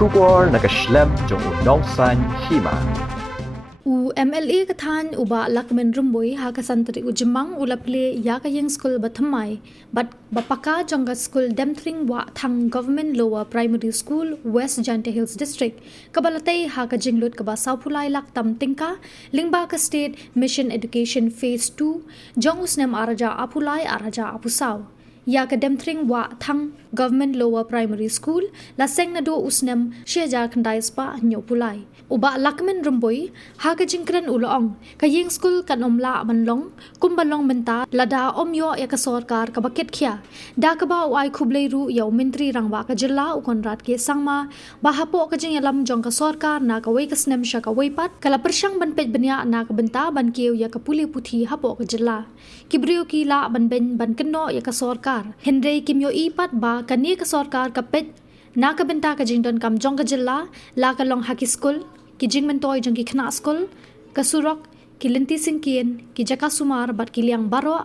Shubor nakaslem jong unongsan hima. U MLA kathan uba lakmen rumboi ha ka santri u jemang ulaple ya ka yang school bathamai but bapaka jonga school demthring wa thang government lower primary school West Jante Hills district kabalate ha ka jinglut ka ba saupulai lak tam tingka lingba ka state mission education phase 2 jong usnem araja apulai araja apusaw ya ka demthring wa thang government lower primary school la seng na do usnem shejar khandai spa nyopulai uba lakmen rumboi ha ka jingkran ulong ka yeng school kan omla manlong kumbalong menta lada omyo ya ka sarkar ka baket khia da ka ba ai khublei ru ya mentri rangwa ka jilla ukon rat ke sangma ba hapo ka jing yalam jong ka sarkar na ka wei ka snem sha ka wei pat kala persang ban pej benya na ka benta ban keu ya ka puli puthi hapo ka jilla kibrio ki la ban ben ban kenno ya ka sarkar henrei kimyo i pat ba kani ka sarkar ka pej na ka benta ka jing don kam jong ka jilla la ka long haki school ki jing mentoy jong ki khna school ka surok ki lenti singkien ki jaka sumar bat ki liang baro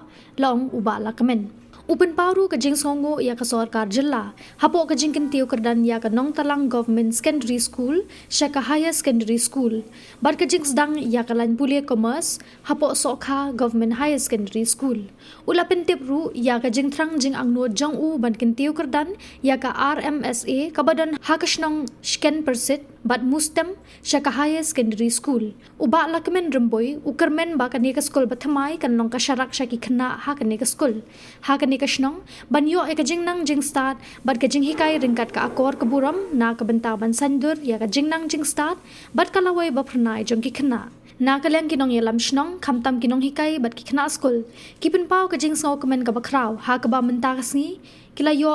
long uba la kamen Upen paru ka jing songo ya ka sarkar jilla hapo ka jing kentiu kerdan ya ka nong talang government secondary school sha ka higher secondary school bar ka jing sedang ya ka lan pulia commerce hapo sokha government higher secondary school ulapen tip ru ya ka jing thrang jing angno jong u ban kentiu kerdan ya ka RMSA ka badan hakashnong sken persit bat mustem sha ka higher secondary school uba lakmen remboi ukermen ba ka ni ka school bathamai kan nong ka sharak sha ki khna ha ka ni ka school ha ka kashnong banyo e ka jingnang jing start bat ka jing hikai ringkat ka akor ka buram na ka bentaban sandur ya ka jingnang jing start bat ka lawai ba pranai jong ki khna na ka leng kinong yelam shnong khamtam kinong hikai bat ki khna school kipin pau ka jing so komen ka bakraw ha ka ba menta kasngi kila yo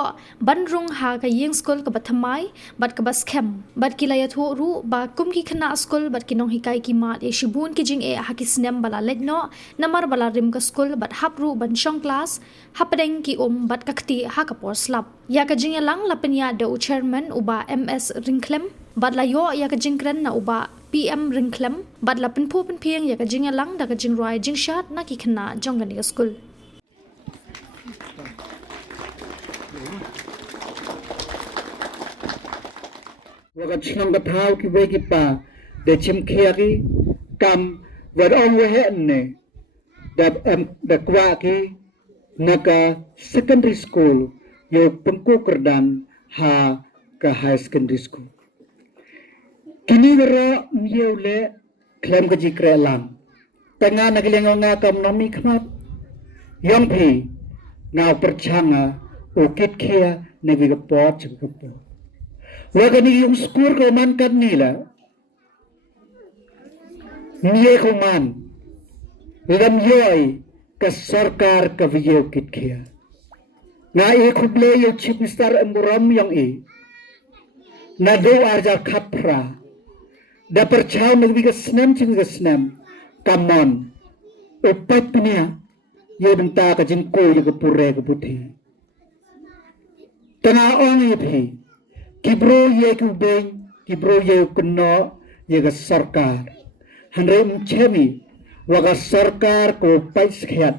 bandrung ha ka yeng school ka bathamai bat ka bas khem bat kila ya tho ru ba kum ki khna school bat kinong hikai ki mat e shibun ki jing e ha ki snem bala letno namar bala rim ka school bat hapru ban shong class hapadeng ki bat ka khti ha ka por slap ya ka jing lang lapenya de chairman uba MS ringklem bat la yo ya ka jing kran na uba PM ringklem bat la pen pho pen phieng ya ka jing lang da ka jing roi jing shat na ki khna jong ga ni school wakat sinong kathaw ki we ki pa de chim khia ki kam wad ong we he ne da kwa ki naka secondary school yo pengku kerdan ha ka high secondary school kini wero myew le klem ka jikre lang tanga nagleng nga kam nomi khmat yong phi ngau perchanga o kit khia ne vi ka pot chim ka pot wagani yung skur ko man kan nila niye ko man lam yoy ka sarkar ka video kit kya nga e khuble yo chief minister amburam yang e na do arja khapra da perchau nagbi ka snam ching ka snam kamon upat niya yo benta ka jin ko yo ka pure ka buthi tana ong e phi kibro ye kubeng kibro ye kuno ye ga sarkar hanre mchemi waga sarkar ko paiskhat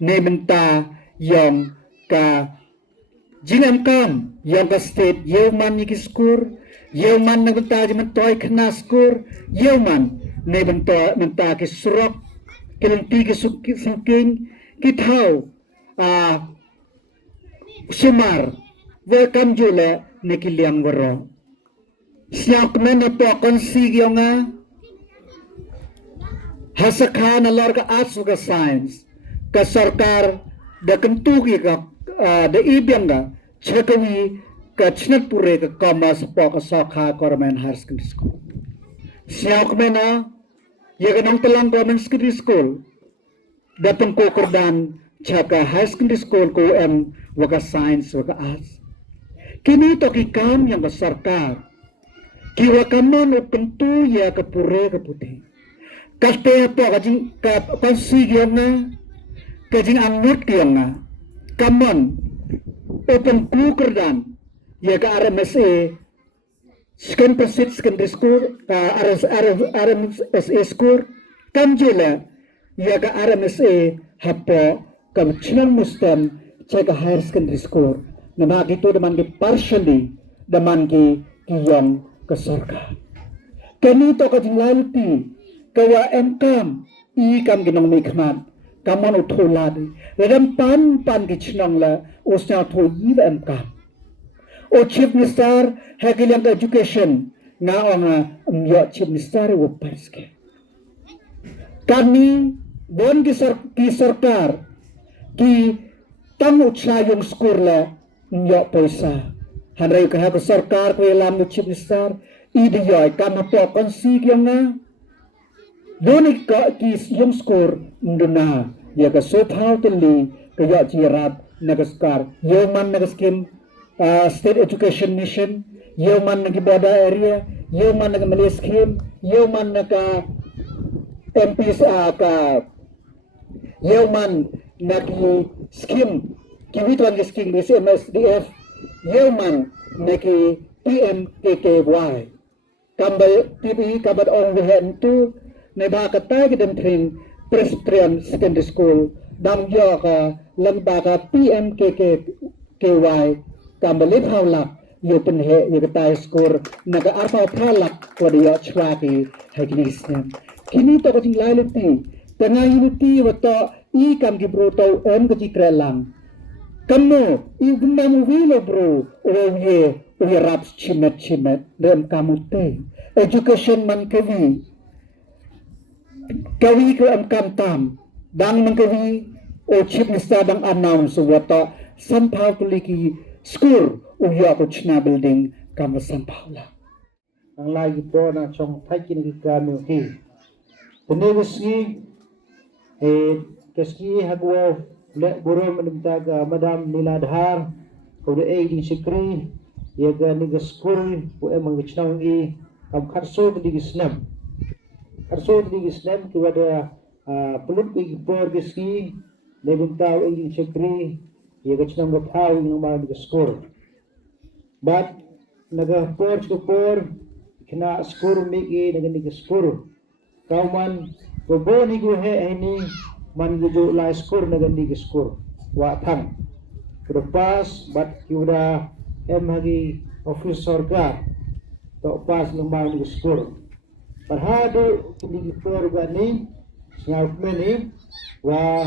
ne menta yong ka jingam kam yong ka state ye man ni skur ye man na menta jiman toy khna skur ye man ne menta ki surok kelenti ki sukki singking ki thau sumar welcome jule nekiliang waro siap na po konsi nga hasakha na lor ka arts ka science ka sarkar da kentuki ka da ibang ga chakawi ka chnat pure ka commerce po ka sakha government high school siap na ye ka nong talang government school da pengko kerdan chaka high school ko waka science waka arts kini to ki kam yang sarkar kiwa kamon upentu ya kapure kaputi kaste po kajing ka pansi gyanga kajing angut gyanga kamon upentu kerdan ya ka RMSA skin persit secondary school RMSA school kamjula ya ka RMSA hapo kam chinang mustam cheka higher secondary school na nakito naman ki partially naman ki kiyang ke sarkar. Kani to ka jinglalti kawa emkam I kam ginong mi khmat kaman uthola de redam pan ki chnang la osna tho yi emkam o chief minister hakilang education na ona myo chief minister wo parske kami bon ki sarkar ki tang utsha yung skor la myo paisa hanray ka ha sarkar ko lam no chief minister idiyoy kama po konsi na donik ka ki yung skor nduna ya ka so thau tili ka ya jirat nagaskar yoman nagaskim state education mission yoman nagi border area yoman nagi malay scheme yoman naga MPs ka yoman nagi scheme kiwitwan nagi scheme MSDF yoman nagi PMKKY kambal TPE kabad ong wehen tu neba katay kedem tring Presbyterian Secondary School dam yo ka lamba ka PMKKY kambalit hawlak yo penhe yo katay skor naga arpa phalak kwadiya chwati hagnisnem kini to kating laliti tanga yuti wato I kam gibroto em kajikrelang kamu I gumamu wilo bro oye oye raps chimet dem kamu te education man kawi ko am kam tam dang man kawi o chief minister dang announce wato sampau tuliki school uya ko chna building kam sampau la ang lagi po na chong thakin ki kami ki teneski keski hagwa le buro manimtaga madam niladhar ko de aging sikri yaga niga school po emang gichnang I kam kharso di gisnam ki wada pelut ki por geski lebuntaw aging sikri yaga chnang gaphaw ng mga niga school but naga por kina school migi naga niga school kauman ko boni go he ini man gujo la school naga niga school wa thang kepas but kiuda em hagi office sarkar to pas ng mga niga school parhado kini por gani ngau meni wa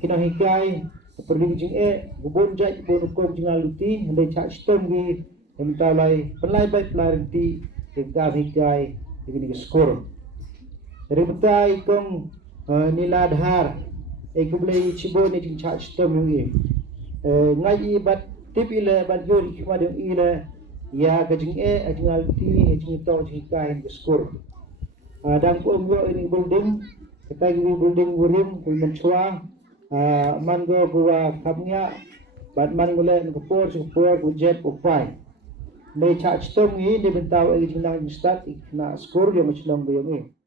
kinahikay perlingjing gubonjay bonukog jingaluti handai cha stom gi emtalai pelai bai plarti kegavhikay kini skor ributai kong niladhar kublai chibone jing cha stom gi ngai bat tipile bat yori kwadeng ile ya gajing jingaluti jing to jikay skor dan ko ngyo ini building kita gi building wurim kulmenchwa mango gua kapnya bat man gule ngepor bujet upai me cha stom gi dibentaw ay jinang start na skor yo machnong yo